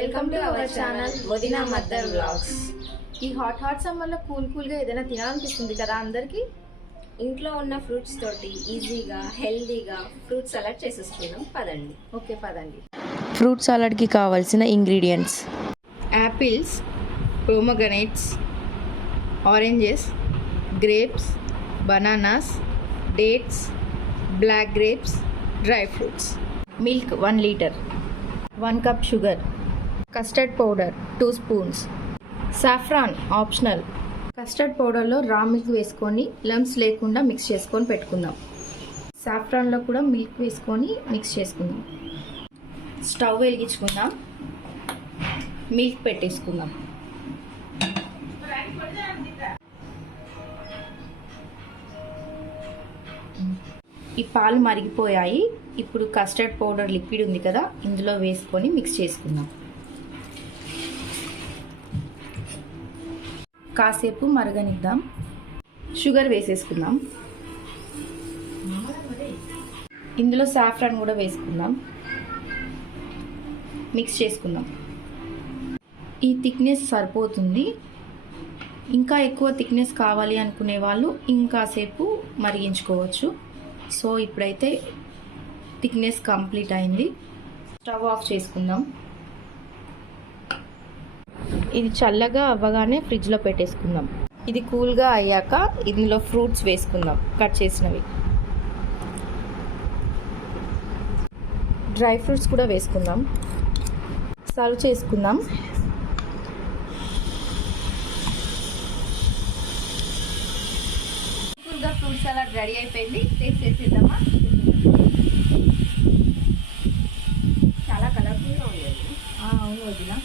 Welcome to our channel వదినా mother vlogs. ఈ hot సమ్మర్లో కూల్గా ఏదైనా తినాలనిపిస్తుంది కదా అందరికి. ఇంట్లో ఉన్న ఫ్రూట్స్ తోటి ఈజీగా హెల్దీగా ఫ్రూట్ సలాడ్ చేసేసుకుందాం పదండి. ఓకే పదండి. ఫ్రూట్ సలాడ్కి కావాల్సిన ingredients: apples, pomegranates, oranges, grapes, bananas, dates, black grapes, dry fruits, milk 1 litre, 1 cup sugar, custard powder 2 spoons, saffron optional. Custard పౌడర్లో రా మిల్క్ వేసుకొని లమ్స్ లేకుండా మిక్స్ చేసుకొని పెట్టుకుందాం. సాఫ్రాన్లో కూడా మిల్క్ వేసుకొని మిక్స్ చేసుకుందాం. స్టవ్ వెలిగించుకుందాం, మిల్క్ పెట్టేసుకుందాం. ఈ పాలు మరిగిపోయాయి. ఇప్పుడు కస్టర్డ్ పౌడర్ లిక్విడ్ ఉంది కదా, ఇందులో వేసుకొని మిక్స్ చేసుకుందాం. కాసేపు మరగనిద్దాం. షుగర్ వేసేసుకుందాం. ఇందులో సాఫ్రాన్ కూడా వేసుకుందాం. మిక్స్ చేసుకుందాం. ఈ థిక్నెస్ సరిపోతుంది. ఇంకా ఎక్కువ థిక్నెస్ కావాలి అనుకునే వాళ్ళు ఇంకాసేపు మరిగించుకోవచ్చు. సో ఇప్పుడైతే థిక్నెస్ కంప్లీట్ అయింది. స్టవ్ ఆఫ్ చేసుకుందాం. ఇది చల్లగా అవ్వగానే ఫ్రిడ్జ్లో పెట్టేసుకుందాం. ఇది కూల్గా అయ్యాక ఇందులో ఫ్రూట్స్ వేసుకుందాం, కట్ చేసినవి. డ్రై ఫ్రూట్స్ కూడా వేసుకుందాం. సర్వ్ చేసుకుందాం. కూల్గా ఫ్రూట్ సలాడ్ రెడీ అయిపోయింది. టేస్ట్ చేసేద్దామా? చాలా కలర్ఫుల్గా ఉంది. అవును వదినా.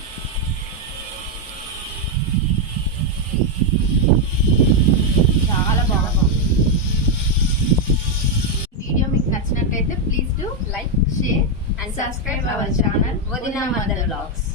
చాలా బాగుంది. వీడియో మీకు నచ్చినట్లయితే please do like, share And subscribe our channel వదినా మదర్ వ్లాగ్స్.